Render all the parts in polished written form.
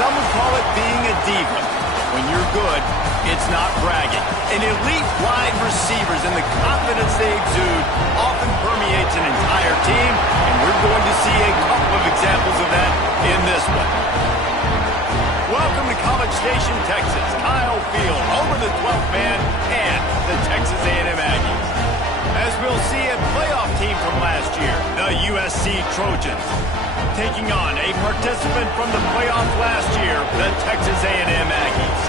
Some would call it being a diva. When you're good, it's not bragging. And elite wide receivers and the confidence they exude often permeates an entire team, and we're going to see a couple of examples of that in this one. Welcome to College Station, Texas. Kyle Field over the 12th man and the Texas A&M Aggies. As we'll see, a playoff team from last year, the USC Trojans, taking on a participant from the playoff last year, the Texas A&M Aggies.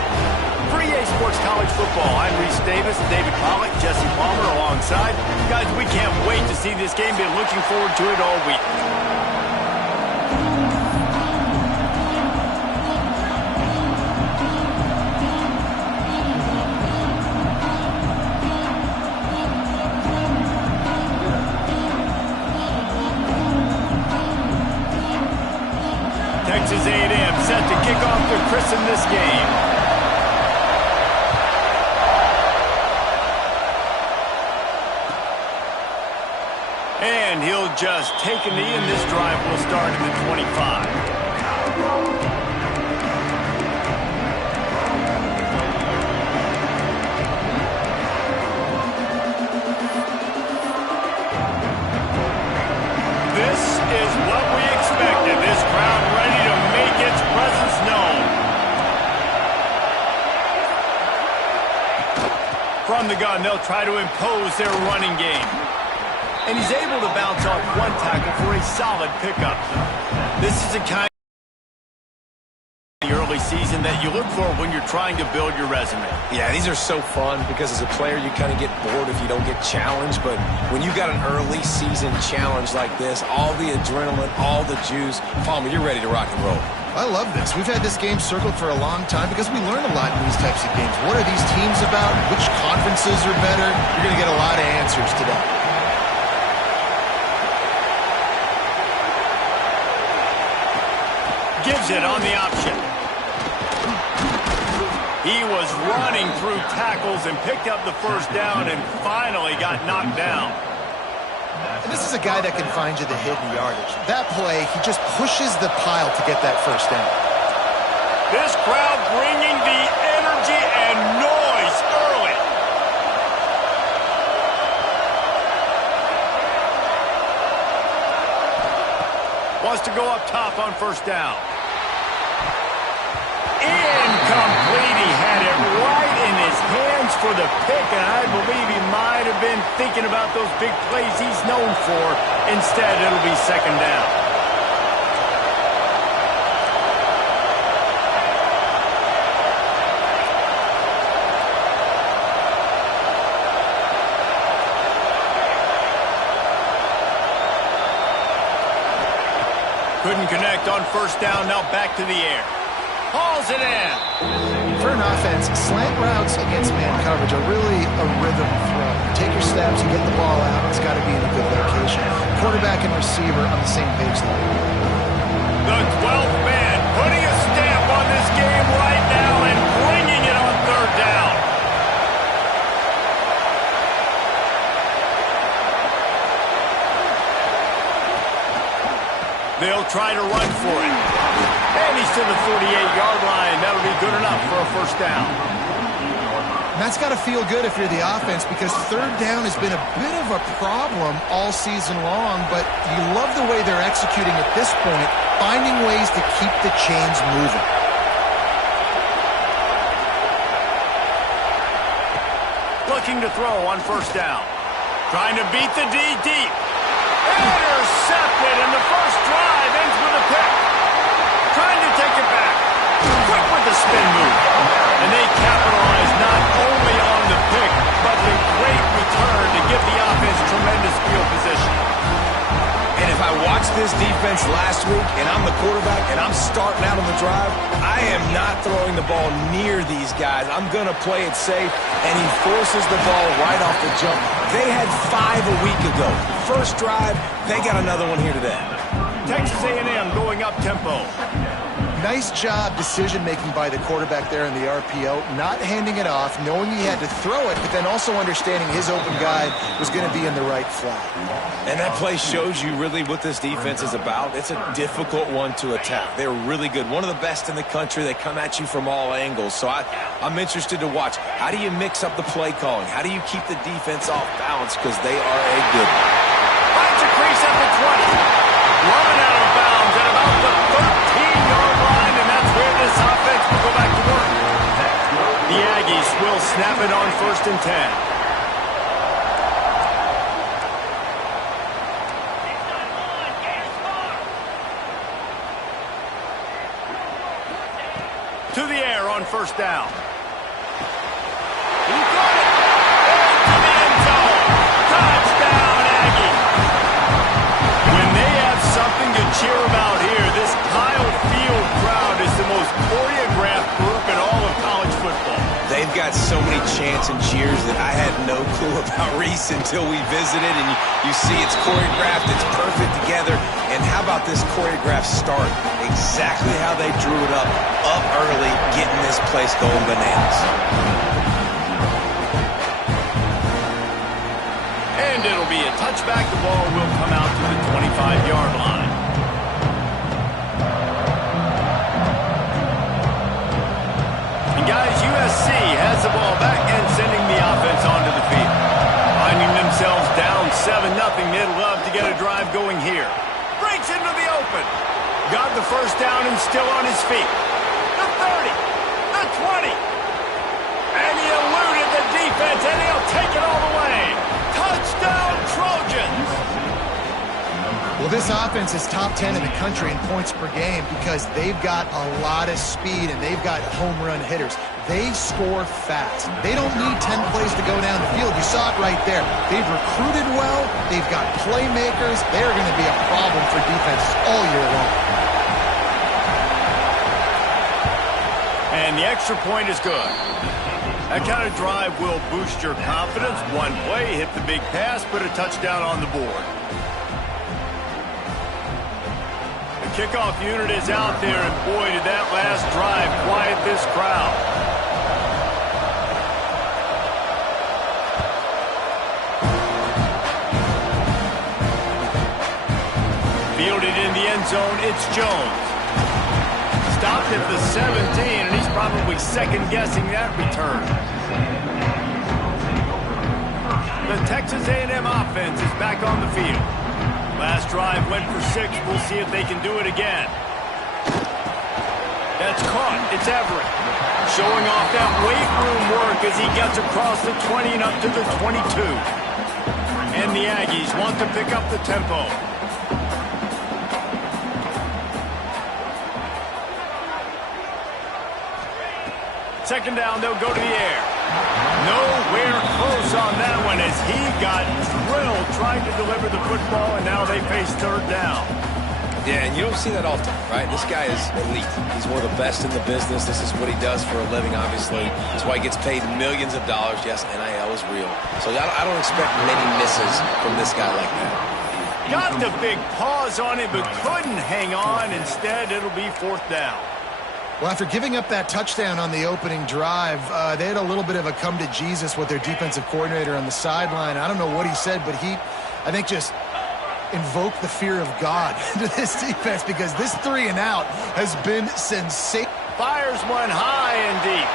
For EA Sports College Football, I'm Reese Davis, David Pollock, Jesse Palmer alongside. Guys, we can't wait to see this game. Been looking forward to it all week. Texas A&M set to kick off to christen this game. And he'll just take a knee, and this drive will start at the 25. This is what we expected. This crowd ready to make its presence known. From the gun, they'll try to impose their running game. And he's able to bounce off one tackle for a solid pickup. This is the kind of early season that you look for when you're trying to build your resume. Yeah, these are so fun because as a player you kind of get bored if you don't get challenged, but when you got an early season challenge like this, all the adrenaline, all the juice, Palmer, you're ready to rock and roll. I love this. We've had this game circled for a long time because we learn a lot in these types of games. What are these teams about? Which conferences are better? You're going to get a lot of answers today. Gives it on the option. He was running through tackles and picked up the first down and finally got knocked down. And this is a guy that can find you the hidden yardage. That play, he just pushes the pile to get that first down. This crowd bringing the energy and noise early. Wants to go up top on first down. Incomplete. He had it right in his hands for the pick, and I believe he might have been thinking about those big plays he's known for. Instead, it'll be second down. Couldn't connect on first down, now back to the air. Hauls it in. For an offense, slant routes against man coverage are really a rhythm throw. Take your steps, you get the ball out, it's got to be in a good location. Quarterback and receiver on the same page there. The 12th man putting a stamp on this game right now and bringing it on third down. They'll try to run for it. And he's to the 48-yard line. That'll be good enough for a first down. And that's got to feel good if you're the offense because third down has been a bit of a problem all season long, but you love the way they're executing at this point, finding ways to keep the chains moving. Looking to throw on first down. Trying to beat the D deep. Intercepted, and the first drive ends with a pick. Trying to take it back. Quick with the spin move. And they capitalize not only on the pick, but the great return to give the offense tremendous field position. And if I watched this defense last week and I'm the quarterback and I'm starting out on the drive, I am not throwing the ball near these guys. I'm going to play it safe, and he forces the ball right off the jump. They had 5 a week ago. First drive, they got another one here today. Texas A&M going up tempo. Nice job decision-making by the quarterback there in the RPO, not handing it off, knowing he had to throw it, but then also understanding his open guy was going to be in the right flat. And that play shows you really what this defense is about. It's a difficult one to attack. They're really good. One of the best in the country. They come at you from all angles. So I'm interested to watch. How do you mix up the play calling? How do you keep the defense off balance? Because they are a good one. Finds a crease at the 20. Running out of bounds at about the 13-yard line, and that's where this offense will go back to work. The Aggies will snap it on 1st and 10. To the air on 1st down. He got it. Into the end zone. Touchdown, Aggie. When they have something to cheer about here, this Kyle Field crowd is the most choreographed group in all of college football. They've got so many chants and cheers that I had no clue about Reese until we visited, and you see it's choreographed, it's perfect together. And how about this choreographed start? Exactly how they drew it up early, getting this place going bananas. And it'll be a touchback. The ball will come out to the 25-yard line. And guys, USC has the ball back and sending the offense onto the field. Finding themselves down 7-0, they'd love to get a drive going here. Breaks into the open. Got the first down and still on his feet. The 30, the 20. And he eluded the defense, and he'll take it all the way. Touchdown, Trojans! Well, this offense is top 10 in the country in points per game because they've got a lot of speed and they've got home run hitters. They score fast. They don't need 10 plays to go down the field. You saw it right there. They've recruited well. They've got playmakers. They're going to be a problem for defenses all year long. And the extra point is good. That kind of drive will boost your confidence. One play, hit the big pass, put a touchdown on the board. The kickoff unit is out there, and boy, did that last drive quiet this crowd. Fielded in the end zone, it's Jones. Stopped at the 17, and he's probably second-guessing that return. The Texas A&M offense is back on the field. Last drive went for 6. We'll see if they can do it again. That's caught. It's Everett. Showing off that weight room work as he gets across the 20 and up to the 22. And the Aggies want to pick up the tempo. Second down, they'll go to the air. Nowhere close on that one as he got drilled trying to deliver the football, and now they face third down. Yeah, and you don't see that often, right? This guy is elite. He's one of the best in the business. This is what he does for a living, obviously. That's why he gets paid millions of dollars. Yes, NIL is real. So I don't expect many misses from this guy like that. Got the big pause on it, but couldn't hang on. Instead, it'll be fourth down. Well, after giving up that touchdown on the opening drive, they had a little bit of a come to Jesus with their defensive coordinator on the sideline. I don't know what he said, but he, I think, just invoked the fear of God into this defense because this 3 and out has been sensational. Fires one high and deep.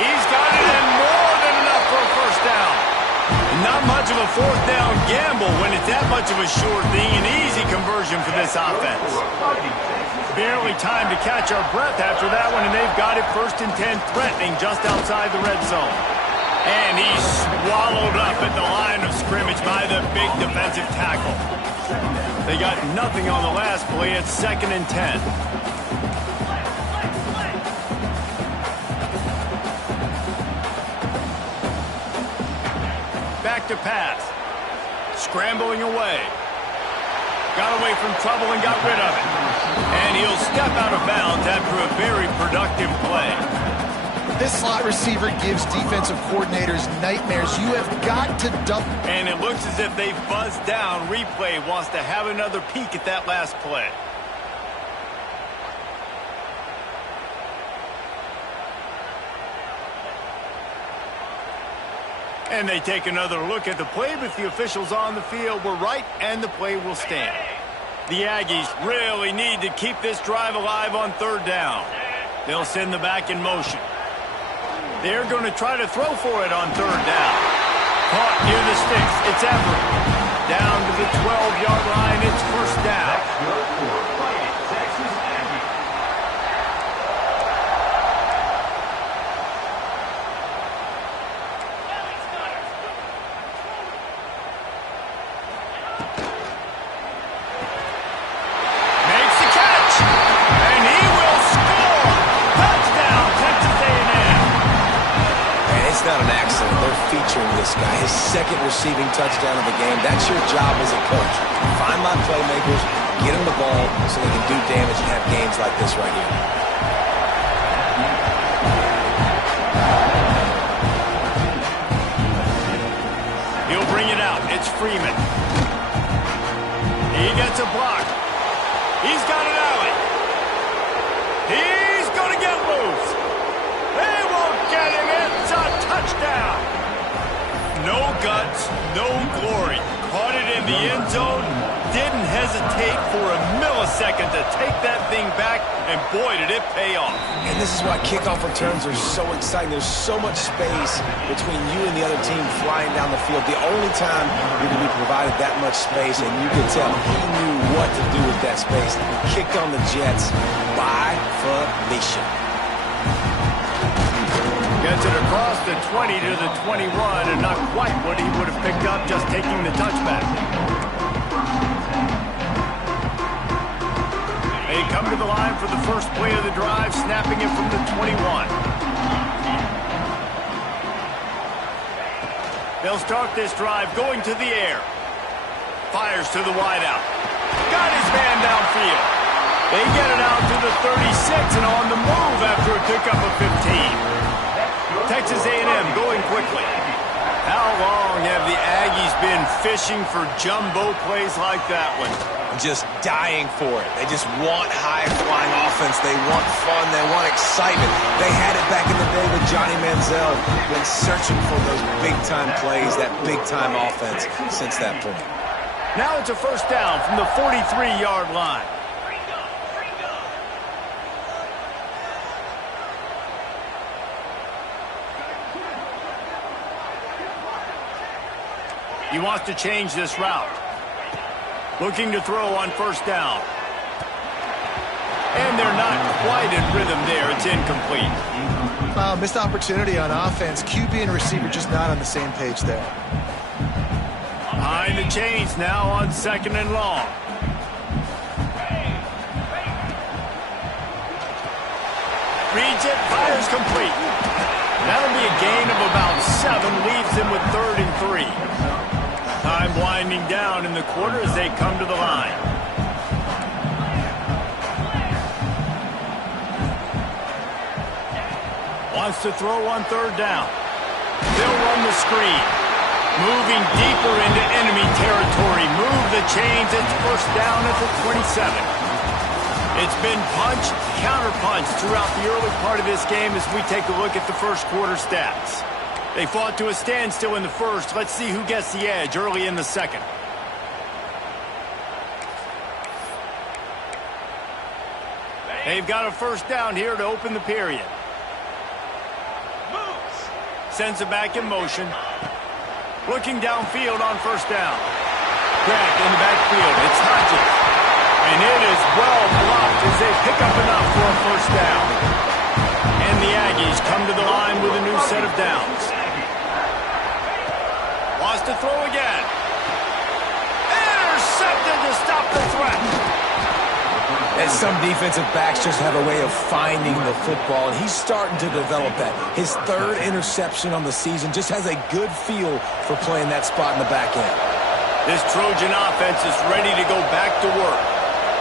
He's got it in more than enough for a first down. Not much of a fourth down gamble when it's that much of a sure thing. An easy conversion for this offense. Barely time to catch our breath after that one, and they've got it 1st and 10, threatening just outside the red zone. And he's swallowed up at the line of scrimmage by the big defensive tackle. They got nothing on the last play. It's 2nd and 10. Back to pass. Scrambling away. Got away from trouble and got rid of it. And he'll step out of bounds after a very productive play. This slot receiver gives defensive coordinators nightmares. You have got to dump. And it looks as if they've buzzed down. Replay wants to have another peek at that last play. And they take another look at the play, but the officials on the field were right, and the play will stand. The Aggies really need to keep this drive alive on third down. They'll send the back in motion. They're going to try to throw for it on third down. Caught near the sticks. It's Everett. Down to the 12-yard line. It's first down. Makes the catch. And he will score. Touchdown, Texas A&M. And it's not an accident. They're featuring this guy. His second receiving touchdown of the game. That's your job as a coach. Find my playmakers, get them the ball so they can do damage and have games like this right here. He'll bring it out. It's Freeman. He gets a block. He's got an alley. He's going to get loose. They won't get him. It's a touchdown. No guts, no glory. Caught it in the end zone. Didn't hesitate for a millisecond to take that thing back, and boy, did it pay off. And this is why kickoff returns are so exciting. There's so much space between you and the other team flying down the field. The only time you're going to be provided that much space, and you can tell he knew what to do with that space. Kicked on the Jets by Felicia. Gets it across the 20 to the 21, and not quite what he would have picked up just taking the touchback. They come to the line for the first play of the drive, snapping it from the 21. They'll start this drive going to the air. Fires to the wideout. Got his man downfield. They get it out to the 36 and on the move after a pickup of 15. Texas A&M going quickly. How long have the Aggies been fishing for jumbo plays like that one? Just dying for it. They just want high-flying offense. They want fun. They want excitement. They had it back in the day with Johnny Manziel. Been searching for those big-time plays, that big-time offense since that point. Now it's a first down from the 43-yard line. He wants to change this route. Looking to throw on first down. And they're not quite in rhythm there. It's incomplete. Missed opportunity on offense. QB and receiver just not on the same page there. Behind the chains now on second and long. Reads it, fires complete. That'll be a gain of about 7, leaves him with 3rd and 3. Time winding down in the quarter as they come to the line. Wants to throw on third down. They'll run the screen. Moving deeper into enemy territory. Move the chains. It's first down at the 27. It's been punch, counter-punch throughout the early part of this game as we take a look at the first quarter stats. They fought to a standstill in the first. Let's see who gets the edge early in the second. They've got a first down here to open the period. Sends it back in motion. Looking downfield on first down. Grant in the backfield. It's Hodges. And it is well blocked as they pick up enough for a first down. And the Aggies come to the line with a new set of downs. Wants to throw again. Intercepted to stop the threat. And some defensive backs just have a way of finding the football, and he's starting to develop that. His 3rd interception on the season, just has a good feel for playing that spot in the back end. This Trojan offense is ready to go back to work.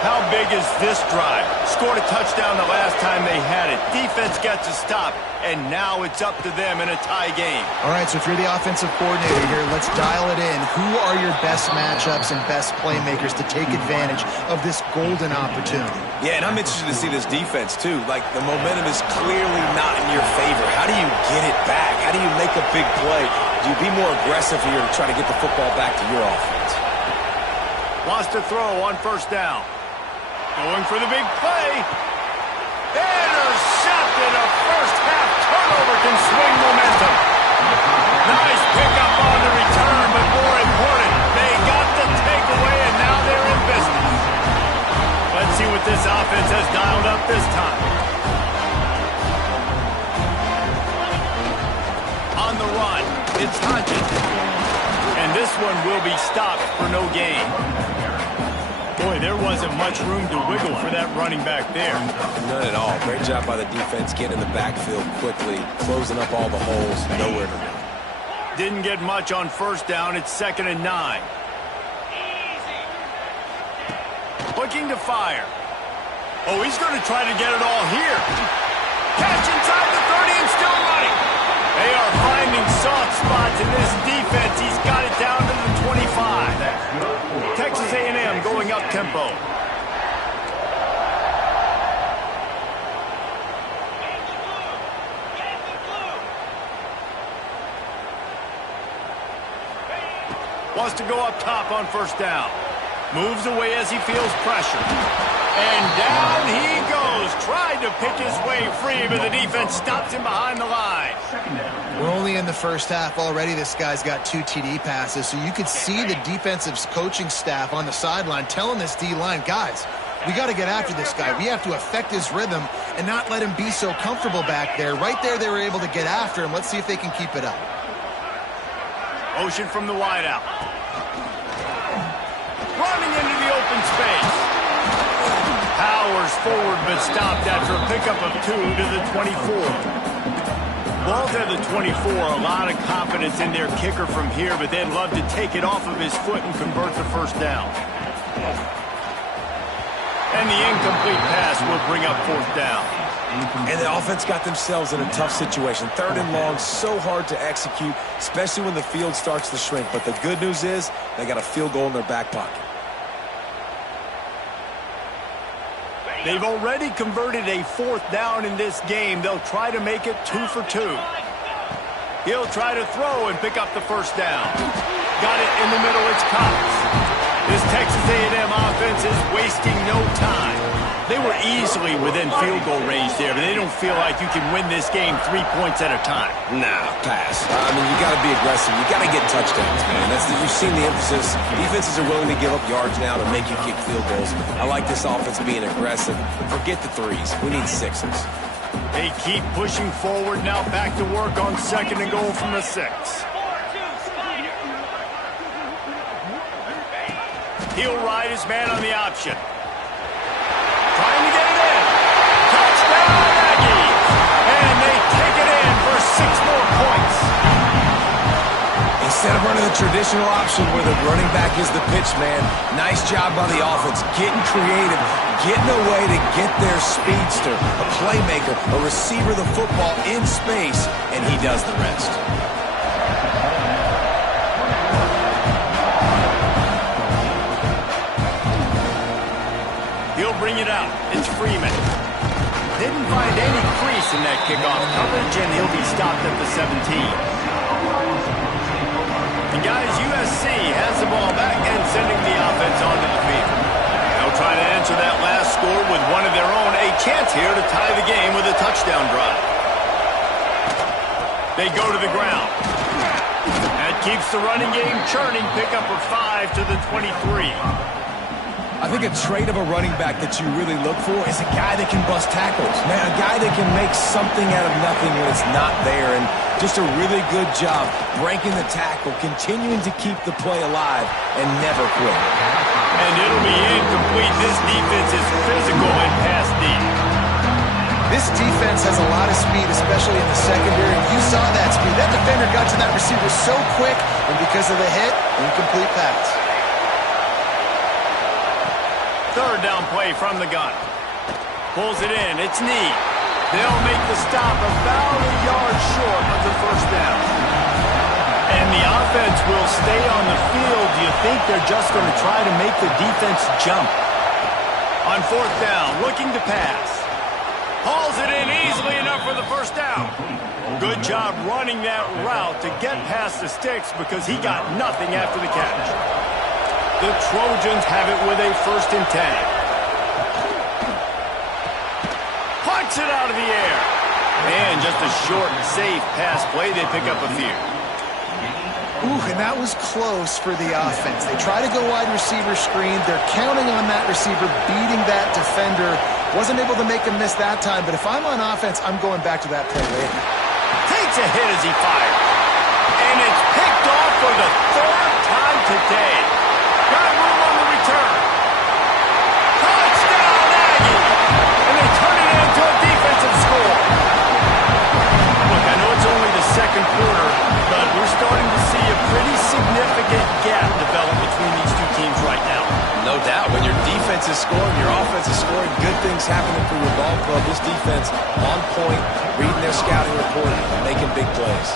How big is this drive? Scored a touchdown the last time they had it. Defense gets a stop, and now it's up to them in a tie game. All right, so if you're the offensive coordinator here, let's dial it in. Who are your best matchups and best playmakers to take advantage of this golden opportunity? Yeah, and I'm interested to see this defense, too. Like, the momentum is clearly not in your favor. How do you get it back? How do you make a big play? Do you be more aggressive here to try to get the football back to your offense? Wants to throw on first down. Going for the big play. Intercepted. A first-half turnover can swing momentum. Nice pickup on the return, but more important, they got the takeaway, and now they're in business. Let's see what this offense has dialed up this time. On the run, it's Hodges. And this one will be stopped for no gain. Boy, there wasn't much room to wiggle for that running back there. None at all. Great job by the defense getting in the backfield quickly, closing up all the holes, nowhere to run. Didn't get much on first down. It's 2nd and 9. Looking to fire. Oh, he's going to try to get it all here. Catch inside the 30 and still running. They are finding soft spots in this defense. He's got it down to the 25. Texas A&M going up tempo. Wants to go up top on first down. Moves away as he feels pressure. And down he goes. Tried to pick his way free, but the defense stops him behind the line. We're only in the first half already. This guy's got 2 TD passes, so you could see the defensive coaching staff on the sideline telling this D-line, guys, we got to get after this guy. We have to affect his rhythm and not let him be so comfortable back there. Right there, they were able to get after him. Let's see if they can keep it up. Motion from the wideout. Running into the open space. Powers forward but stopped after a pickup of 2 to the 24. Ball's at the 24. A lot of confidence in their kicker from here, but they'd love to take it off of his foot and convert the first down. And the incomplete pass will bring up 4th down. And the offense got themselves in a tough situation. 3rd and long, so hard to execute, especially when the field starts to shrink. But the good news is they got a field goal in their back pocket. They've already converted a 4th down in this game. They'll try to make it 2 for 2. He'll try to throw and pick up the first down. Got it in the middle. It's Cox. This Texas A&M offense is wasting no time. They were easily within field goal range there, but they don't feel like you can win this game 3 points at a time. Nah, pass. I mean, you got to be aggressive. You got to get touchdowns, man. You've seen the emphasis. Defenses are willing to give up yards now to make you kick field goals. I like this offense being aggressive. Forget the 3s. We need 6s. They keep pushing forward. Now back to work on 2nd and goal from the 6. He'll ride his man on the option. Trying to get it in. Touchdown, Aggies. And they take it in for 6 more points. Instead of running the traditional option where the running back is the pitch man, nice job by the offense, getting creative, getting a way to get their speedster, a playmaker, a receiver the football in space, and he does the rest. He'll bring it out. It's Freeman. Didn't find any crease in that kickoff coverage, and he'll be stopped at the 17. And guys, USC has the ball back and sending the offense onto the field. They'll try to answer that last score with one of their own. A chance here to tie the game with a touchdown drive. They go to the ground. That keeps the running game churning. Pickup of 5 to the 23. I think a trait of a running back that you really look for is a guy that can bust tackles. Man, a guy that can make something out of nothing when it's not there. And just a really good job breaking the tackle, continuing to keep the play alive, and never quit. And it'll be incomplete. This defense is physical and pass deep. This defense has a lot of speed, especially in the secondary. You saw that speed. That defender got to that receiver so quick, and because of the hit, incomplete pass. third down play from the gun. Pulls it in. It's Need. They'll make the stop about a yard short of the first down. And the offense will stay on the field. Do you think they're just going to try to make the defense jump? On fourth down, looking to pass. Hauls it in easily enough for the first down. Good job running that route to get past the sticks because he got nothing after the catch. The Trojans have it with a 1st and 10. Punts it out of the air. And just a short, safe pass play. They pick up a few. Ooh, and that was close for the offense. They try to go wide receiver screen. They're counting on that receiver beating that defender. Wasn't able to make him miss that time, but if I'm on offense, I'm going back to that play later. Takes a hit as he fired. And it's picked off for the 3rd time today. Got room on the return. Touchdown, Aggie! And they turn it into a defensive score. Look, I know it's only the 2nd quarter, but we're starting to see a pretty significant gap develop between these two teams right now. No doubt. When your defense is scoring, your offense is scoring, good things happening for your ball club. This defense on point, reading their scouting report, making big plays.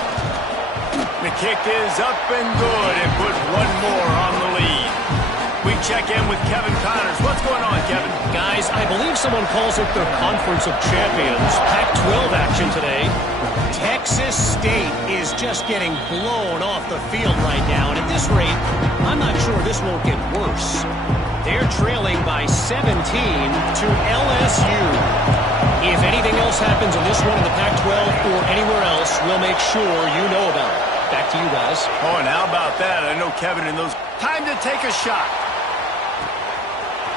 The kick is up and good and put one more on the lead. We check in with Kevin Connors. What's going on, Kevin? Guys, I believe someone calls it their Conference of Champions. Pac-12 action today. Texas State is just getting blown off the field right now, and at this rate, I'm not sure this won't get worse. They're trailing by 17 to LSU. If anything else happens in this one in the Pac-12 or anywhere else, we'll make sure you know about it. Back to you guys. Oh, and how about that? I know Kevin in those. Time to take a shot.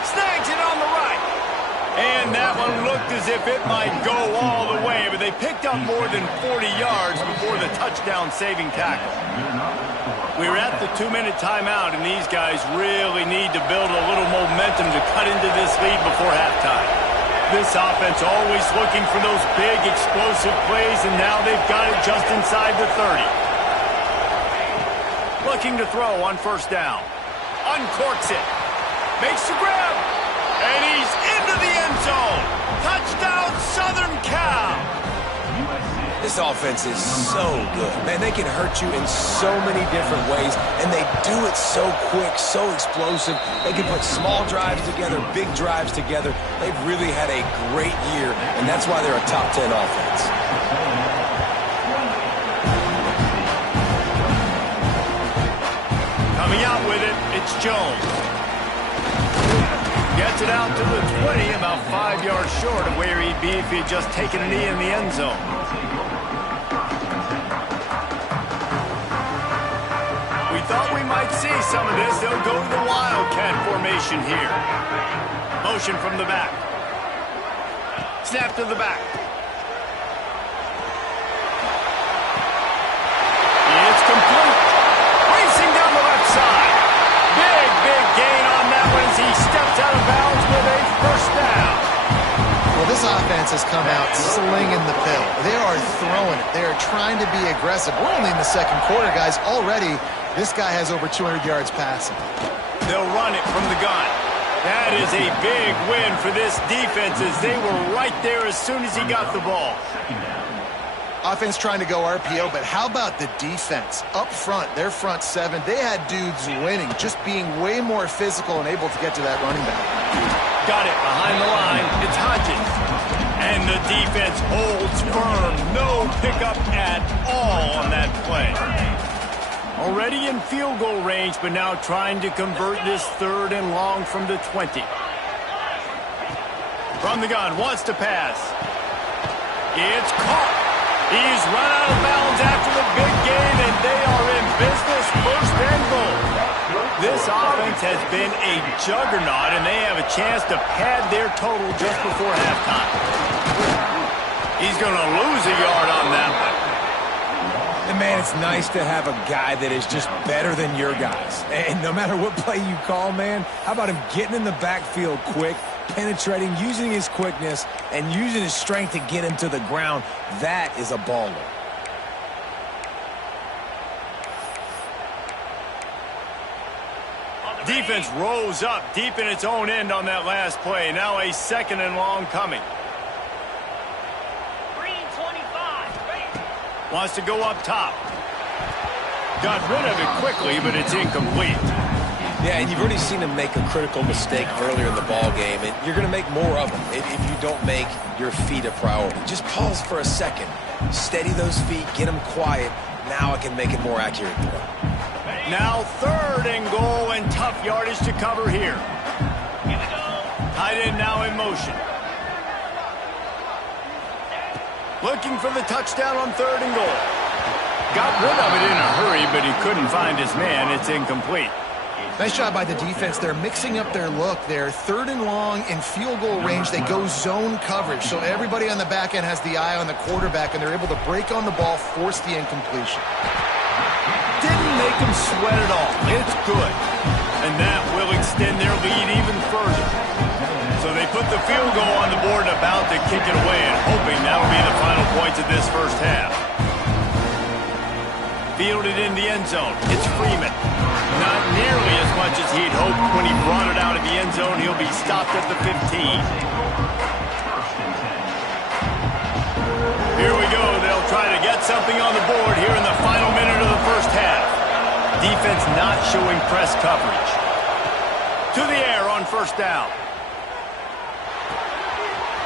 Snags it on the right. And that one looked as if it might go all the way, but they picked up more than 40 yards before the touchdown-saving tackle. We're at the 2-minute timeout, and these guys really need to build a little momentum to cut into this lead before halftime. This offense always looking for those big, explosive plays, and now they've got it just inside the 30. Looking to throw on first down. Uncorks it. Makes the grab. And he's into the end zone. Touchdown, Southern Cal. This offense is so good. Man, they can hurt you in so many different ways, and they do it so quick, so explosive. They can put small drives together, big drives together. They've really had a great year, and that's why they're a top 10 offense. Coming out with it, it's Jones. Gets it out to the 20, about 5 yards short of where he'd be if he had just taken a knee in the end zone. We thought we might see some of this. They'll go to the Wildcat formation here. Motion from the back. Snap to the back. It's complete. Racing down the left side. Big gain on that one as he steps out of bounds with a first down. Well, this offense has come out slinging the pill. They are throwing it. They are trying to be aggressive. We're only in the 2nd quarter, guys. Already, this guy has over 200 yards passing. They'll run it from the gun. That is a big win for this defense as they were right there as soon as he got the ball. Offense trying to go RPO, but how about the defense? Up front, their front 7, they had dudes winning, just being way more physical and able to get to that running back. Got it behind the line. It's Hodgins. And the defense holds firm. No pickup at all on that play. Already in field goal range, but now trying to convert this 3rd and long from the 20. From the gun, wants to pass. It's caught. He's run out of bounds after the big gain, and they are in business, 1st and goal. This offense has been a juggernaut, and they have a chance to pad their total just before halftime. He's going to lose a yard on that one. And, man, it's nice to have a guy that is just better than your guys. And no matter what play you call, man, how about him getting in the backfield quick, penetrating, using his quickness, and using his strength to get him to the ground? That is a baller. Defense rose up deep in its own end on that last play. Now a 2nd and long coming. Green 25. Wants to go up top. Got rid of it quickly, but it's incomplete. Yeah, and you've already seen him make a critical mistake earlier in the ball game, and you're going to make more of them if you don't make your feet a priority. Just pause for a second. Steady those feet, get them quiet. Now I can make it more accurate throw. Now 3rd and goal and tough yardage to cover here. Tight end now in motion. Looking for the touchdown on 3rd and goal. Got rid of it in a hurry, but he couldn't find his man. It's incomplete. Nice job by the defense. They're mixing up their look. They're 3rd and long in field goal range. They go zone coverage. So everybody on the back end has the eye on the quarterback, and they're able to break on the ball, force the incompletion. Didn't make them sweat at all. It's good. And that will extend their lead even further. So they put the field goal on the board and about to kick it away, and hoping that'll be the final points of this first half. Fielded in the end zone. It's Freeman. Not nearly as much as he'd hoped. When he brought it out of the end zone, he'll be stopped at the 15. Here we go. They'll try to get something on the board here in the final minute of the first half. Defense not showing press coverage. To the air on 1st down.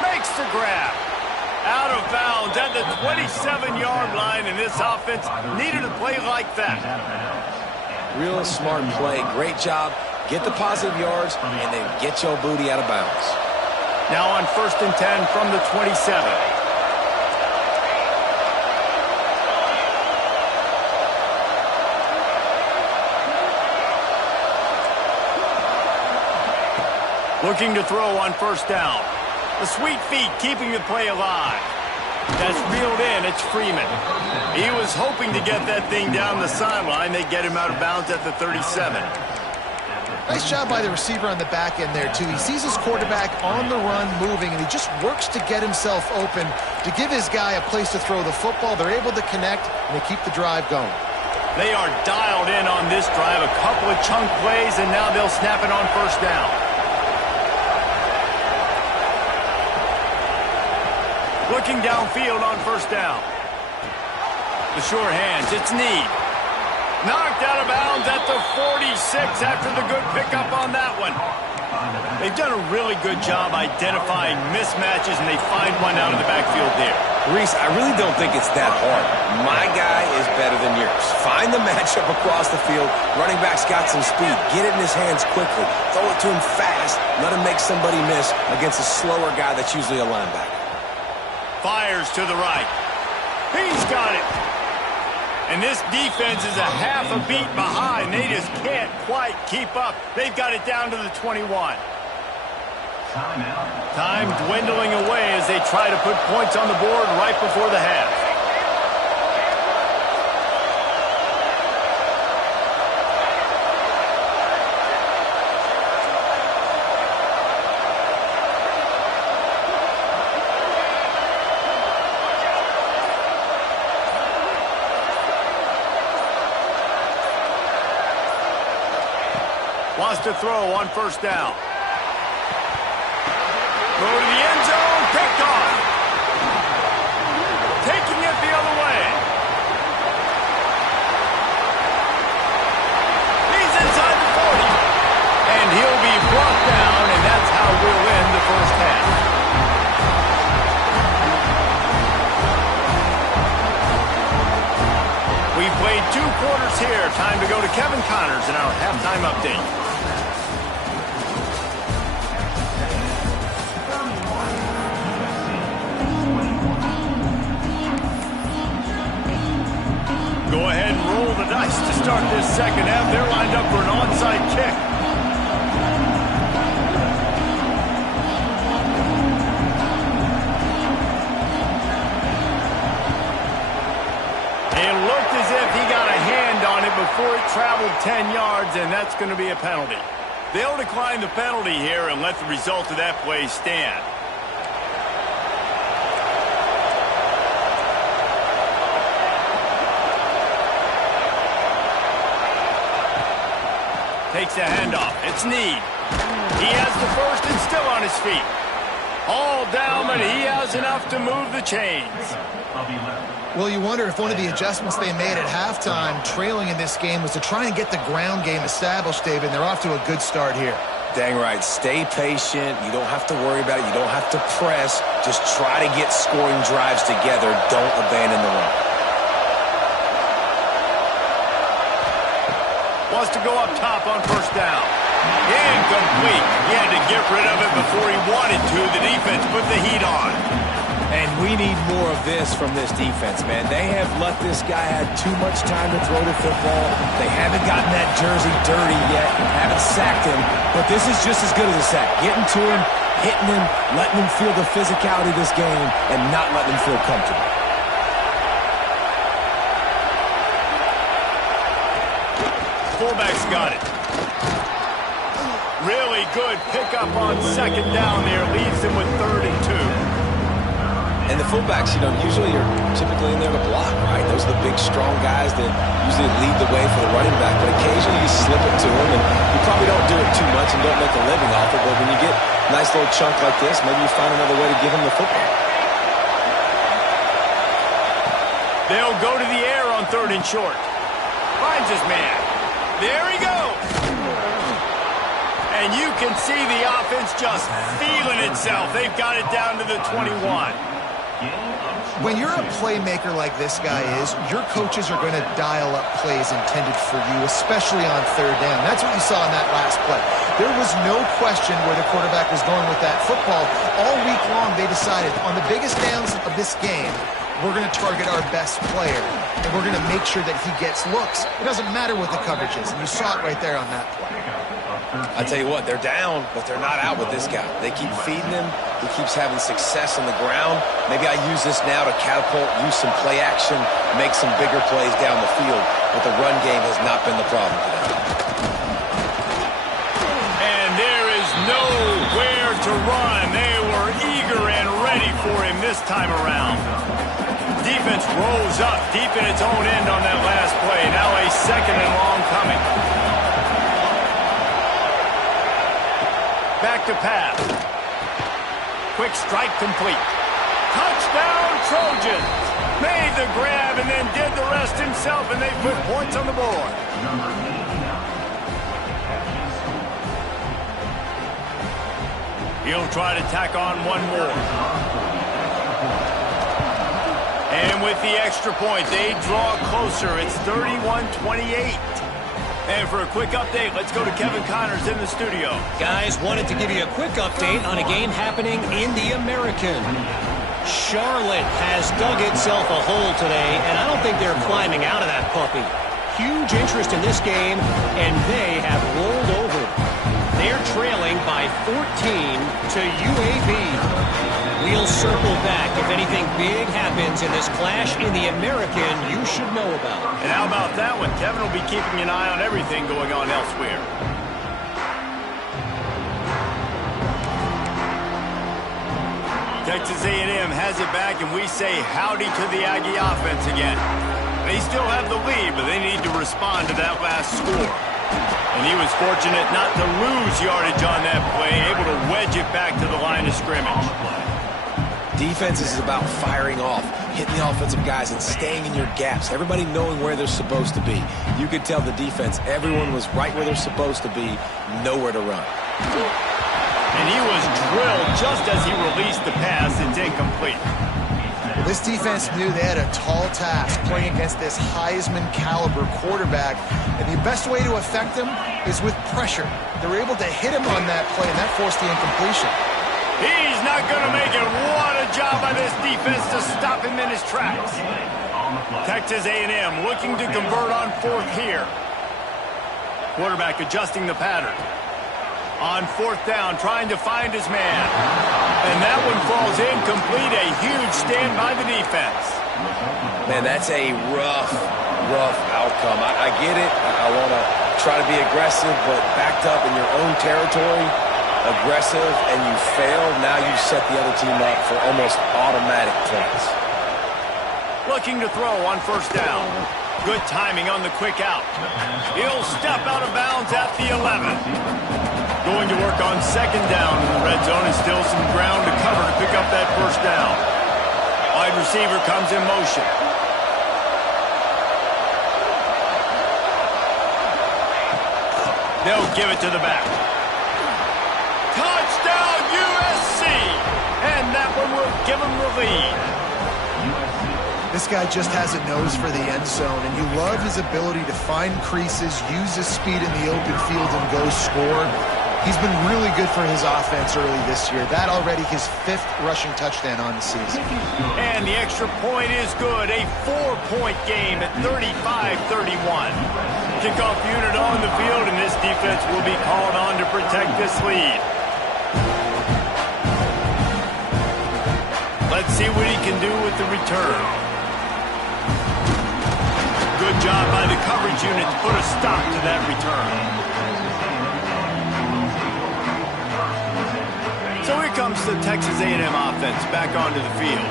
Makes the grab. Out of bounds at the 27-yard line, and this offense needed a play like that. Real smart play. Great job. Get the positive yards, and then get your booty out of bounds. Now on 1st and 10 from the 27. Looking to throw on 1st down. The sweet feet keeping the play alive. That's reeled in. It's Freeman. He was hoping to get that thing down the sideline. They get him out of bounds at the 37. Nice job by the receiver on the back end there, too. He sees his quarterback on the run moving, and he just works to get himself open to give his guy a place to throw the football. They're able to connect, and they keep the drive going. They are dialed in on this drive. A couple of chunk plays, and now they'll snap it on 1st down. Looking downfield on 1st down. The sure hands. It's Need. Knocked out of bounds at the 46 after the good pickup on that one. They've done a really good job identifying mismatches, and they find one out of the backfield there. Reese, I really don't think it's that hard. My guy is better than yours. Find the matchup across the field. Running back's got some speed. Get it in his hands quickly. Throw it to him fast. Let him make somebody miss against a slower guy that's usually a linebacker. Fires to the right. He's got it. And this defense is a half a beat behind. They just can't quite keep up. They've got it down to the 21. Time dwindling away as they try to put points on the board right before the half. Wants to throw on 1st down. Throw to the end zone, picked off. Taking it the other way. He's inside the 40. And he'll be brought down, and that's how we'll end the first half. We played 2 quarters here. Time to go to Kevin Connors in our halftime update. Go ahead and roll the dice to start this second half. They're lined up for an onside kick. It looked as if he got a hand on it before it traveled 10 yards, and that's going to be a penalty. They'll decline the penalty here and let the result of that play stand. Takes the handoff. It's Need. He has the first and still on his feet. All down, but he has enough to move the chains. Well, you wonder if one of the adjustments they made at halftime, trailing in this game, was to try and get the ground game established, David. They're off to a good start here. Dang right. Stay patient. You don't have to worry about it. You don't have to press. Just try to get scoring drives together. Don't abandon the run. Wants to go up top on first down. Incomplete. He had to get rid of it before he wanted to. The defense put the heat on. And we need more of this from this defense, man. They have let this guy have too much time to throw the football. They haven't gotten that jersey dirty yet, haven't sacked him. But this is just as good as a sack. Getting to him, hitting him, letting him feel the physicality of this game, and not letting him feel comfortable. Fullback's got it. Really good pickup on second down there. Leaves him with 3rd and 2. And the fullbacks, usually are typically in there to block, right? Those are the big, strong guys that usually lead the way for the running back. But occasionally you slip it to them, and you probably don't do it too much and don't make a living off it. But when you get a nice little chunk like this, maybe you find another way to give him the football. They'll go to the air on 3rd and short. Finds his man. There he goes. And you can see the offense just feeling itself. They've got it down to the 21. When you're a playmaker like this guy is, your coaches are going to dial up plays intended for you, especially on 3rd down. That's what you saw in that last play. There was no question where the quarterback was going with that football. All week long, they decided on the biggest downs of this game, we're going to target our best player, and we're going to make sure that he gets looks. It doesn't matter what the coverage is, and you saw it right there on that play. I tell you what, they're down, but they're not out with this guy. They keep feeding him. He keeps having success on the ground. Maybe I use this now to catapult, use some play action, make some bigger plays down the field. But the run game has not been the problem today. And there is nowhere to run. They were eager and ready for him this time around. Defense rolls up deep in its own end on that last play. Now a 2nd and long coming. Back to pass. Quick strike complete. Touchdown Trojans. Made the grab and then did the rest himself, and they put points on the board. He'll try to tack on one more. And with the extra point, they draw closer. It's 31-28. And for a quick update, let's go to Kevin Connors in the studio. Guys, wanted to give you a quick update on a game happening in the American. Charlotte has dug itself a hole today, and I don't think they're climbing out of that puppy. Huge interest in this game, and they have rolled over. They're trailing by 14 to UAB. We'll circle back if anything big happens in this clash in the American you should know about. And how about that one? Kevin will be keeping an eye on everything going on elsewhere. Texas A&M has it back, and we say howdy to the Aggie offense again. They still have the lead, but they need to respond to that last score. And he was fortunate not to lose yardage on that play, able to wedge it back to the line of scrimmage. Defense is about firing off, hitting the offensive guys, and staying in your gaps. Everybody knowing where they're supposed to be. You could tell the defense, everyone was right where they're supposed to be, nowhere to run. And he was drilled just as he released the pass. It's incomplete. This defense knew they had a tall task playing against this Heisman-caliber quarterback, and the best way to affect him is with pressure. They were able to hit him on that play, and that forced the incompletion. He's not going to make it. What a job by this defense to stop him in his tracks. Texas A&M looking to convert on 4th here. Quarterback adjusting the pattern. On 4th down, trying to find his man. And that one falls incomplete. A huge stand by the defense. Man, that's a rough outcome. I get it. I want to try to be aggressive, but backed up in your own territory, aggressive, and you fail. Now you set the other team up for almost automatic points. Looking to throw on first down. Good timing on the quick out. He'll step out of bounds at the 11. Going to work on second down in the red zone, and still some ground to cover to pick up that first down. Wide receiver comes in motion. They'll give it to the back. Touchdown, USC! And that one will give them the lead. This guy just has a nose for the end zone, and you love his ability to find creases, use his speed in the open field, and go score. He's been really good for his offense early this year. That already his 5th rushing touchdown on the season. And the extra point is good. A 4-point game at 35-31. Kickoff unit on the field, and this defense will be called on to protect this lead. Let's see what he can do with the return. Good job by the coverage unit to put a stop to that return. So here comes the Texas A&M offense back onto the field.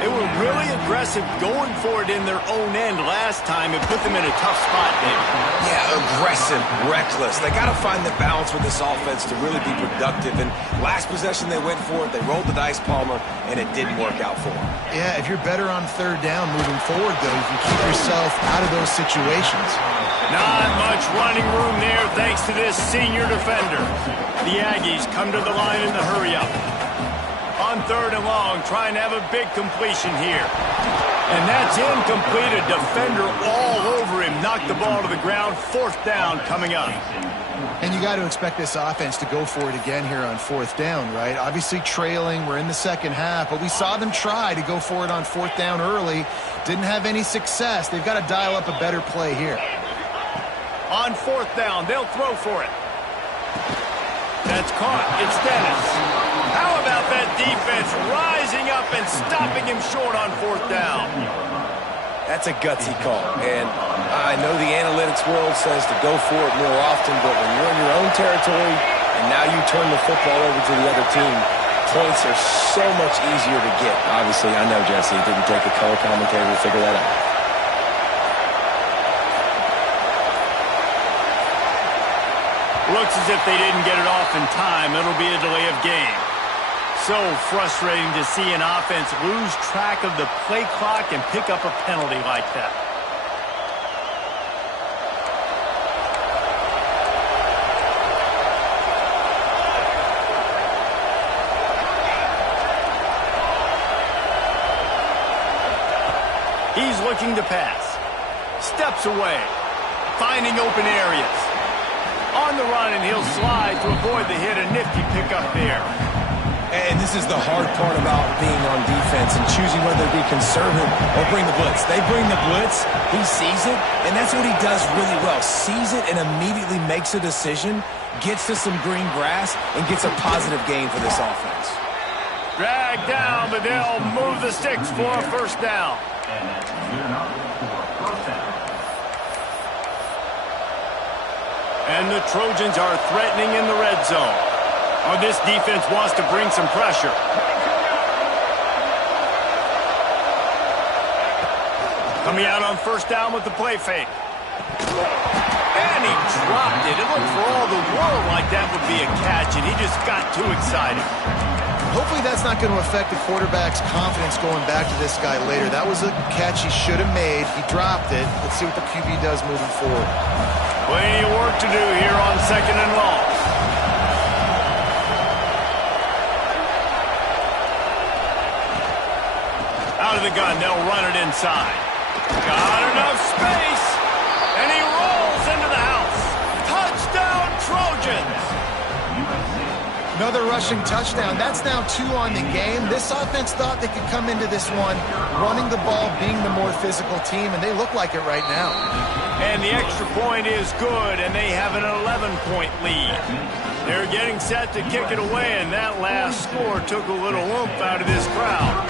They were really aggressive going for it in their own end last time and put them in a tough spot, David. Yeah, aggressive, reckless. They got to find the balance with this offense to really be productive. And last possession they went for it. They rolled the dice, Palmer, and it didn't work out for them. Yeah, if you're better on third down moving forward, though, you can keep yourself out of those situations. Not much running room there thanks to this senior defender. The Aggies come to the line in the hurry-up. On third and long, trying to have a big completion here. And that's incomplete. A defender all over him. Knocked the ball to the ground. Fourth down coming up. And you got to expect this offense to go for it again here on fourth down, right? Obviously trailing. We're in the second half, but we saw them try to go for it on fourth down early. Didn't have any success. They've got to dial up a better play here. On fourth down, they'll throw for it. That's caught. It's Dennis. How about that defense rising up and stopping him short on fourth down? That's a gutsy call. And I know the analytics world says to go for it more often, but when you're in your own territory and now you turn the football over to the other team, points are so much easier to get. Obviously, I know, Jesse, it didn't take a color commentator to figure that out. Looks as if they didn't get it off in time. It'll be a delay of game. So frustrating to see an offense lose track of the play clock and pick up a penalty like that. He's looking to pass. Steps away. Finding open areas. On the run, and he'll slide to avoid the hit. A nifty pickup there. And this is the hard part about being on defense and choosing whether to be conservative or bring the blitz. They bring the blitz, he sees it, and that's what he does really well. Sees it and immediately makes a decision, gets to some green grass, and gets a positive gain for this offense. Dragged down, but they'll move the sticks for a first down. And the Trojans are threatening in the red zone. Oh, this defense wants to bring some pressure. Coming out on first down with the play fake. And he dropped it. It looked for all the world like that would be a catch, and he just got too excited. Hopefully that's not going to affect the quarterback's confidence going back to this guy later. That was a catch he should have made. He dropped it. Let's see what the QB does moving forward. Plenty of work to do here on second and long. Out of the gun, they'll run it inside. Got enough space, and he rolls into the house. Touchdown, Trojans! Another rushing touchdown. That's now 2 on the game. This offense thought they could come into this one running the ball, being the more physical team, and they look like it right now. And the extra point is good, and they have an 11-point lead. They're getting set to kick it away, and that last score took a little oomph out of this crowd.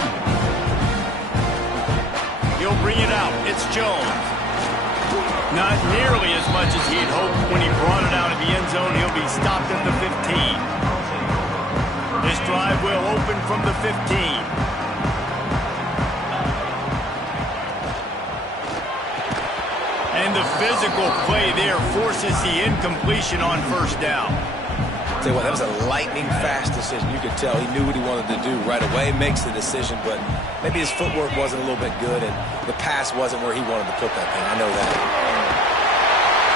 He'll bring it out. It's Jones. Not nearly as much as he'd hoped when he brought it out of the end zone. He'll be stopped at the 15. This drive will open from the 15. And the physical play there forces the incompletion on first down. Tell you what, that was a lightning-fast decision. You could tell he knew what he wanted to do right away, makes the decision, but maybe his footwork wasn't a little bit good, and the pass wasn't where he wanted to put that thing. I know that.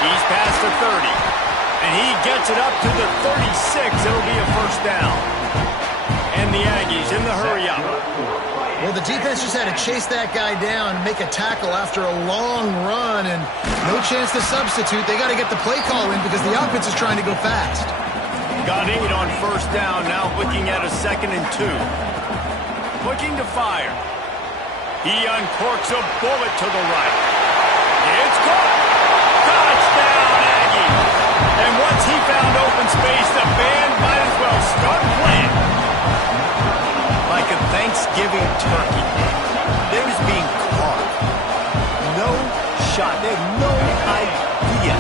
He's past the 30, and he gets it up to the 36. It'll be a first down. And the Aggies in the hurry-up. Well, the defense just had to chase that guy down and make a tackle after a long run, and no chance to substitute. They got to get the play call in because the offense is trying to go fast. Got 8 on first down, now looking at a 2nd and 2. Looking to fire. He uncorks a bullet to the right. It's caught. Touchdown, Aggie. And once he found open space, the band might as well start playing. Like a Thanksgiving turkey. They're just being carved. No shot. They have no idea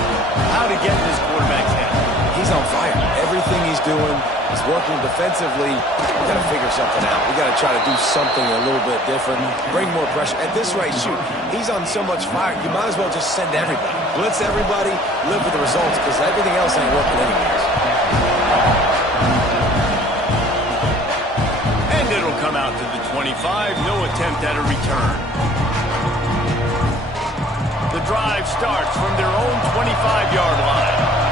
how to get in this quarterback's head. He's on fire. Everything he's doing is working defensively. We got to figure something out. We got to try to do something a little bit different. Bring more pressure. At this rate, shoot, he's on so much fire, you might as well just send everybody. Blitz everybody, live with the results, because everything else ain't working anyways. And it'll come out to the 25. No attempt at a return. The drive starts from their own 25-yard line.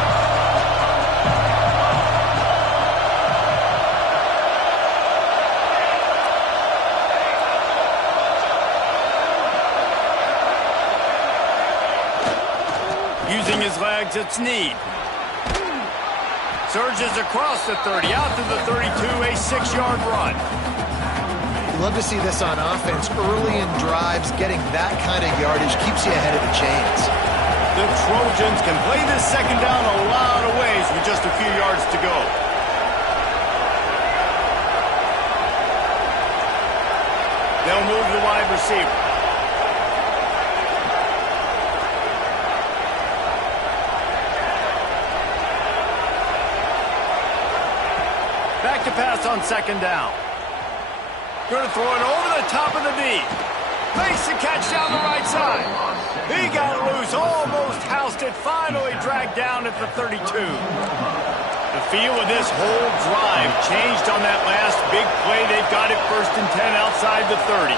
Using his legs, it's Need. Surges across the 30, out to the 32, a 6-yard run. You love to see this on offense. Early in drives, getting that kind of yardage keeps you ahead of the chains. The Trojans can play this second down a lot of ways with just a few yards to go. They'll move the wide receiver. Back to pass on second down. Going to throw it over the top of the D. Makes the catch down the right side. He got loose, almost housed it, finally dragged down at the 32. The feel of this whole drive changed on that last big play. They've got it 1st and 10 outside the 30.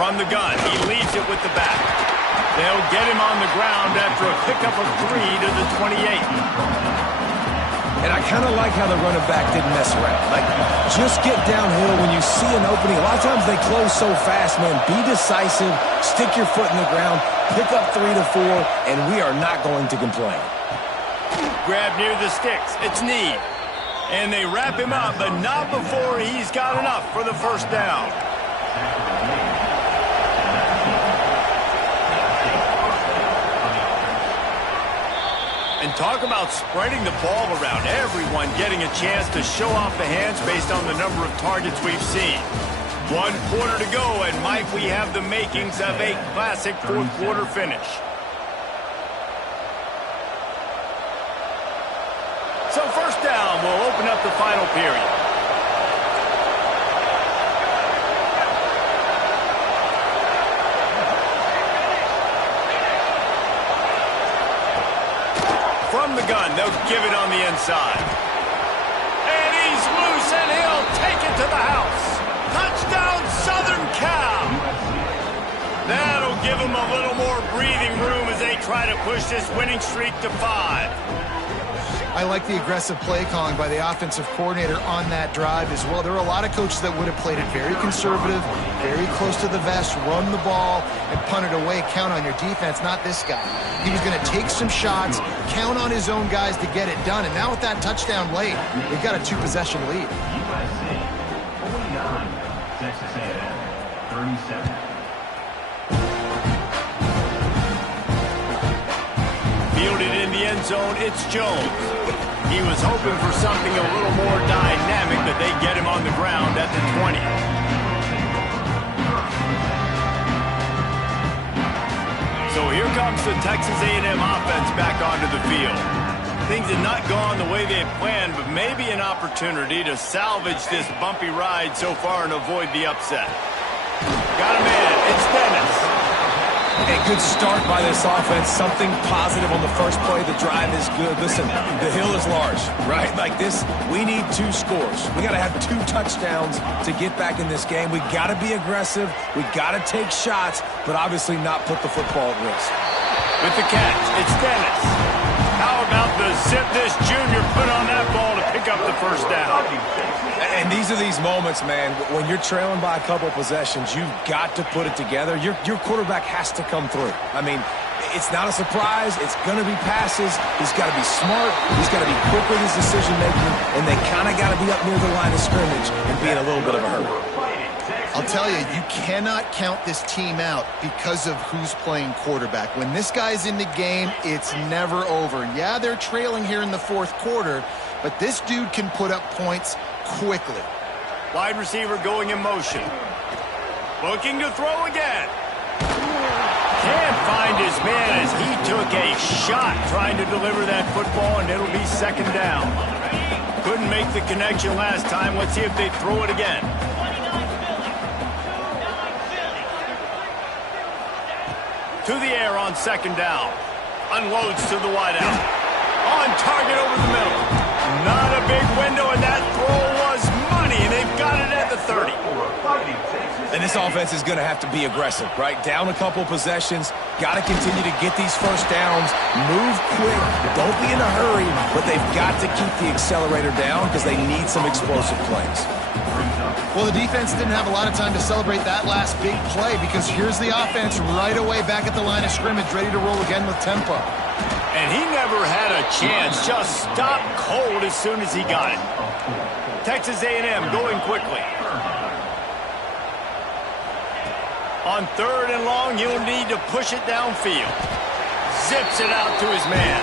From the gun, he leaves it with the back. They'll get him on the ground after a pickup of 3 to the 28. And I kind of like how the running back didn't mess around. Like, just get downhill when you see an opening. A lot of times they close so fast, man. Be decisive, stick your foot in the ground, pick up 3 to 4, and we are not going to complain. Grab near the sticks. It's Need. And they wrap him up, but not before he's got enough for the first down. And talk about spreading the ball around. Everyone getting a chance to show off the hands based on the number of targets we've seen. 1 quarter to go, and Mike, we have the makings of a classic 4th quarter finish. So first down will open up the final period. From the gun, they'll give it on the inside. And he's loose, and he'll take it to the house. Touchdown, Southern Cal. That'll give them a little more breathing room as they try to push this winning streak to 5. I like the aggressive play calling by the offensive coordinator on that drive as well. There are a lot of coaches that would have played it very conservative, very close to the vest, run the ball, and punt it away. Count on your defense, not this guy. He was going to take some shots, count on his own guys to get it done. And now with that touchdown late, they've got a 2-possession lead. USC 49, Texas A&M 37. Fielded in the end zone, it's Jones. He was hoping for something a little more dynamic, but they get him on the ground at the 20. So here comes the Texas A&M offense back onto the field. Things had not gone the way they had planned, but maybe an opportunity to salvage this bumpy ride so far and avoid the upset. Got him in. A good start by this offense. Something positive on the first play of the drive is good. Listen, the hill is large, right? Like this, we need 2 scores. We got to have 2 touchdowns to get back in this game. We got to be aggressive. We got to take shots, but obviously not put the football at risk. With the catch, it's Dennis. How about the zip this junior put on that ball to pick up the first down? And these are these moments, man, when you're trailing by a couple possessions, you've got to put it together. Your quarterback has to come through. I mean, it's not a surprise. It's going to be passes. He's got to be smart. He's got to be quick with his decision-making, and they kind of got to be up near the line of scrimmage and be in a little bit of a hurry. I'll tell you, you cannot count this team out because of who's playing quarterback. When this guy's in the game, it's never over. Yeah, they're trailing here in the fourth quarter, but this dude can put up points quickly. Wide receiver going in motion. Looking to throw again. Can't find his man as he took a shot trying to deliver that football, and it'll be second down. Couldn't make the connection last time. Let's see if they throw it again. To the air on second down. Unloads to the wideout. On target over the middle. Not a big window, and that throw was money, and they've got it at the 30. And this offense is going to have to be aggressive, right? Down a couple possessions. Got to continue to get these first downs. Move quick. Don't be in a hurry, but they've got to keep the accelerator down because they need some explosive plays. Well, the defense didn't have a lot of time to celebrate that last big play because here's the offense right away back at the line of scrimmage, ready to roll again with tempo. And he never had a chance. Just stopped cold as soon as he got it. Texas A&M going quickly. On third and long, he'll need to push it downfield. Zips it out to his man.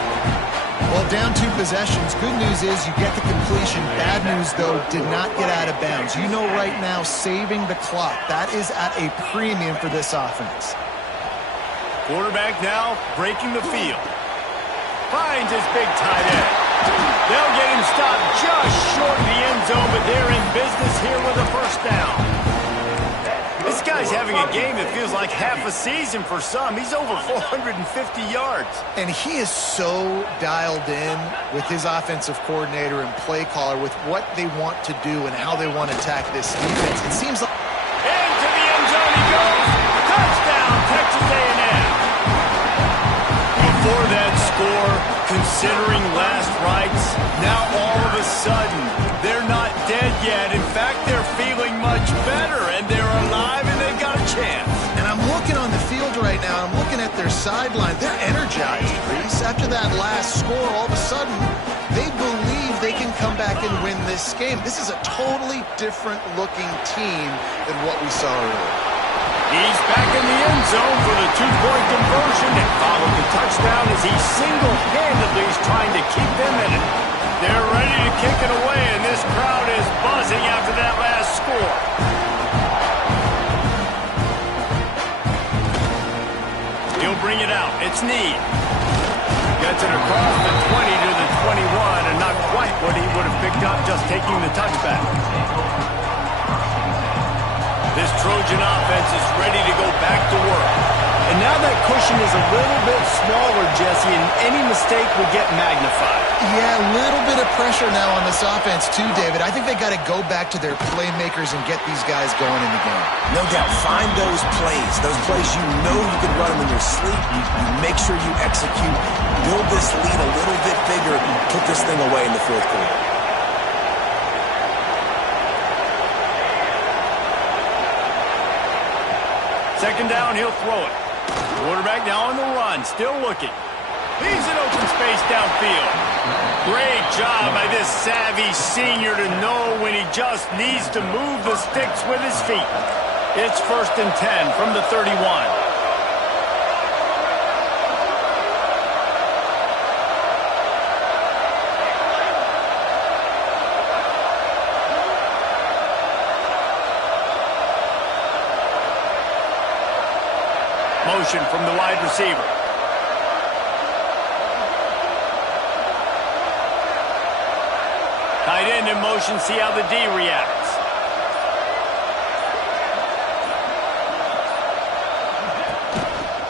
Well, down 2 possessions. Good news is you get the completion. Bad news, though, did not get out of bounds. You know right now, saving the clock. That is at a premium for this offense. Quarterback now breaking the field. Finds his big tight end. They'll get him stopped just short of the end zone, but they're in business here with a first down. This guy's having a game that feels like half a season for some. He's over 450 yards. And he is so dialed in with his offensive coordinator and play caller with what they want to do and how they want to attack this defense. It seems like... Into the end zone he goes. Touchdown, Texas A&M. Before that score, considering last rites, now all of a sudden, they're not dead yet. In fact, they're feeling much better, and they're alive, and they've got a chance. And I'm looking on the field right now. I'm looking at their sideline. They're energized, Reese. After that last score, all of a sudden, they believe they can come back and win this game. This is a totally different-looking team than what we saw earlier. He's back in the end zone for the 2-point conversion and followed the touchdown as he single-handedly is trying to keep them in it. They're ready to kick it away, and this crowd is buzzing after that last score. He'll bring it out. It's Need. Gets it across the 20 to the 21, and not quite what he would have picked up just taking the touchback. This Trojan offense is ready to go back to work. And now that cushion is a little bit smaller, Jesse, and any mistake will get magnified. Yeah, a little bit of pressure now on this offense too, David. I think they got to go back to their playmakers and get these guys going in the game. No doubt. Find those plays you know you can run them in your sleep. You make sure you execute. Build this lead a little bit bigger. Put this thing away in the fourth quarter. Second down, he'll throw it. Quarterback now on the run, still looking. He's in open space downfield. Great job by this savvy senior to know when he just needs to move the sticks with his feet. It's 1st and 10 from the 31. Motion from the wide receiver. Tight end in motion, see how the D reacts.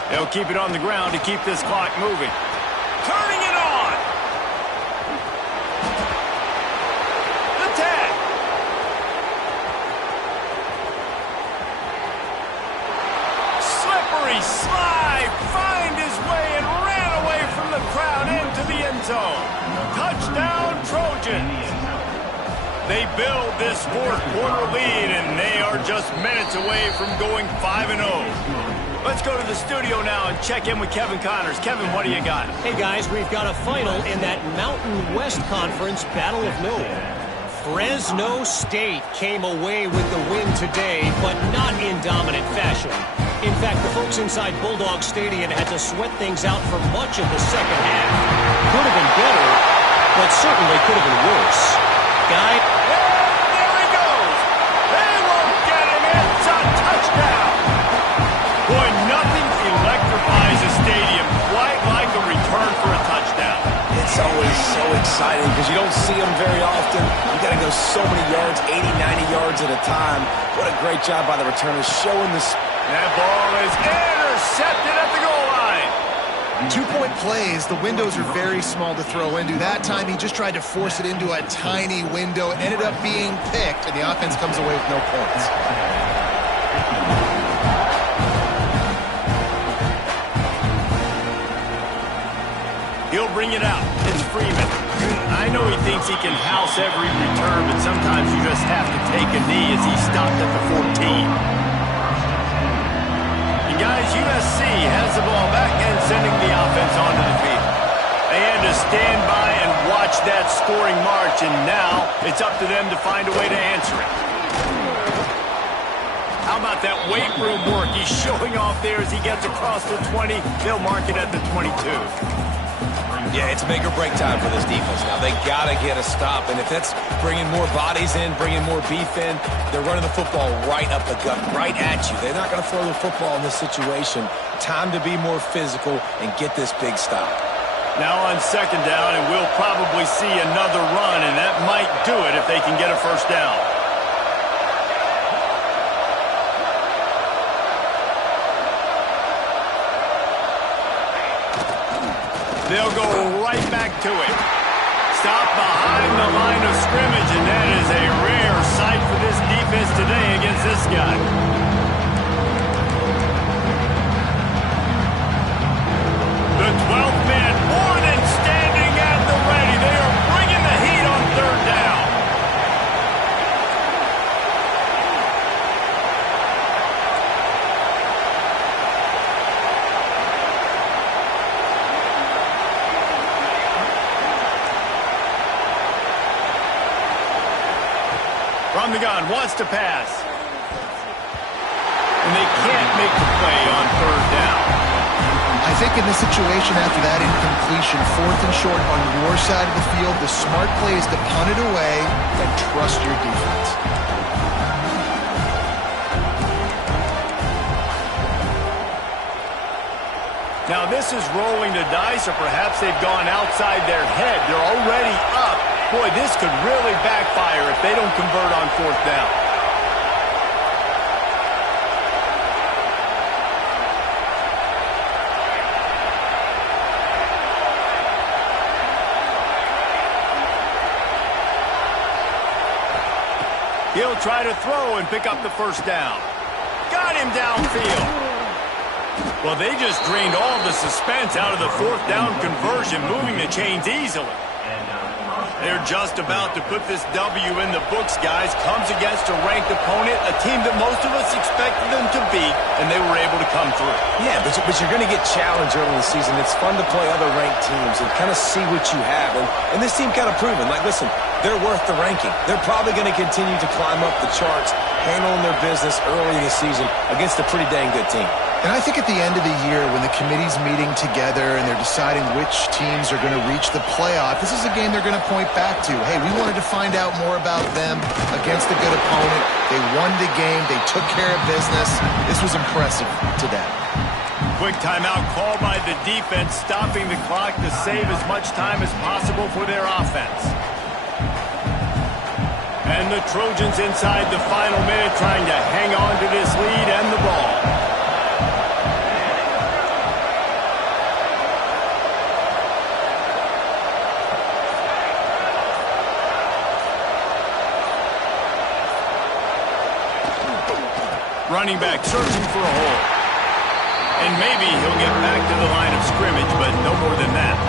They'll keep it on the ground to keep this clock moving. Turning it on. The tag. Slippery slide. Find his way and ran away from the crowd into the end zone. Touchdown, Trojans. They build this fourth-quarter lead, and they are just minutes away from going 5-0. Let's go to the studio now and check in with Kevin Connors. Kevin, what do you got? Hey, guys, we've got a final in that Mountain West Conference Battle of Note. Fresno State came away with the win today, but not in dominant fashion. In fact, the folks inside Bulldog Stadium had to sweat things out for much of the second half. Could have been better, but certainly could have been worse. Guy. There he goes. They won't get him. It's a touchdown. Boy, nothing electrifies a stadium quite like a return for a touchdown. It's always so exciting because you don't see them very often. You got to go so many yards, 80, 90 yards at a time. What a great job by the returners showing this. That ball is intercepted at the goal line. 2-point plays, the windows are very small to throw into. That time he just tried to force it into a tiny window, ended up being picked, and the offense comes away with no points. He'll bring it out. It's Freeman. I know he thinks he can house every return, but sometimes you just have to take a knee as he stopped at the 14. Guys, USC has the ball back and sending the offense onto the field. They had to stand by and watch that scoring march, and now it's up to them to find a way to answer it. How about that weight room work? He's showing off there as he gets across the 20. They'll mark it at the 22. Yeah, it's make or break time for this defense now. They got to get a stop, and if that's bringing more bodies in, bringing more beef in, they're running the football right up the gut, right at you. They're not going to throw the football in this situation. Time to be more physical and get this big stop. Now on second down, and we'll probably see another run, and that might do it if they can get a first down. They'll go right back to it. Stop behind the line of scrimmage, and that is a rare sight for this defense today against this guy. The 12th man, more than standing at the ready. They are bringing the heat on third down. From the gun, wants to pass. And they can't make the play on third down. I think in this situation after that incompletion, 4th and short on your side of the field, the smart play is to punt it away and trust your defense. Now this is rolling the dice, or perhaps they've gone outside their head. They're already up. Boy, this could really backfire if they don't convert on fourth down. He'll try to throw and pick up the first down. Got him downfield. Well, they just drained all the suspense out of the fourth down conversion, moving the chains easily. They're just about to put this W in the books, guys. Comes against a ranked opponent, a team that most of us expected them to beat, and they were able to come through. Yeah, but you're going to get challenged early in the season. It's fun to play other ranked teams and kind of see what you have. And this team kind of proven, like, listen, they're worth the ranking. They're probably going to continue to climb up the charts, handling their business early in the season against a pretty dang good team. And I think at the end of the year, when the committee's meeting together and they're deciding which teams are going to reach the playoff, this is a game they're going to point back to. Hey, we wanted to find out more about them against a good opponent. They won the game. They took care of business. This was impressive to them. Quick timeout called by the defense, stopping the clock to save as much time as possible for their offense. And the Trojans inside the final minute trying to hang on to this lead and the ball. Running back searching for a hole. And maybe he'll get back to the line of scrimmage, but no more than that.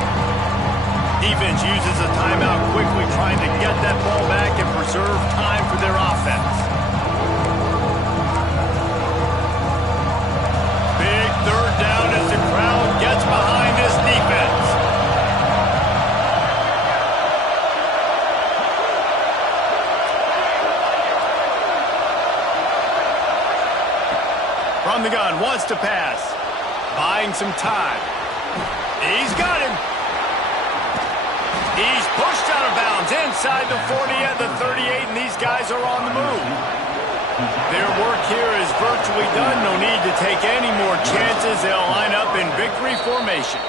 Defense uses a timeout quickly, trying to get that ball back and preserve time for their offense. Big third down as the crowd gets behind this defense. From the gun, wants to pass. Buying some time. He's got him. He's pushed out of bounds inside the 40 at the 38, and these guys are on the move. Their work here is virtually done. No need to take any more chances. They'll line up in victory formation.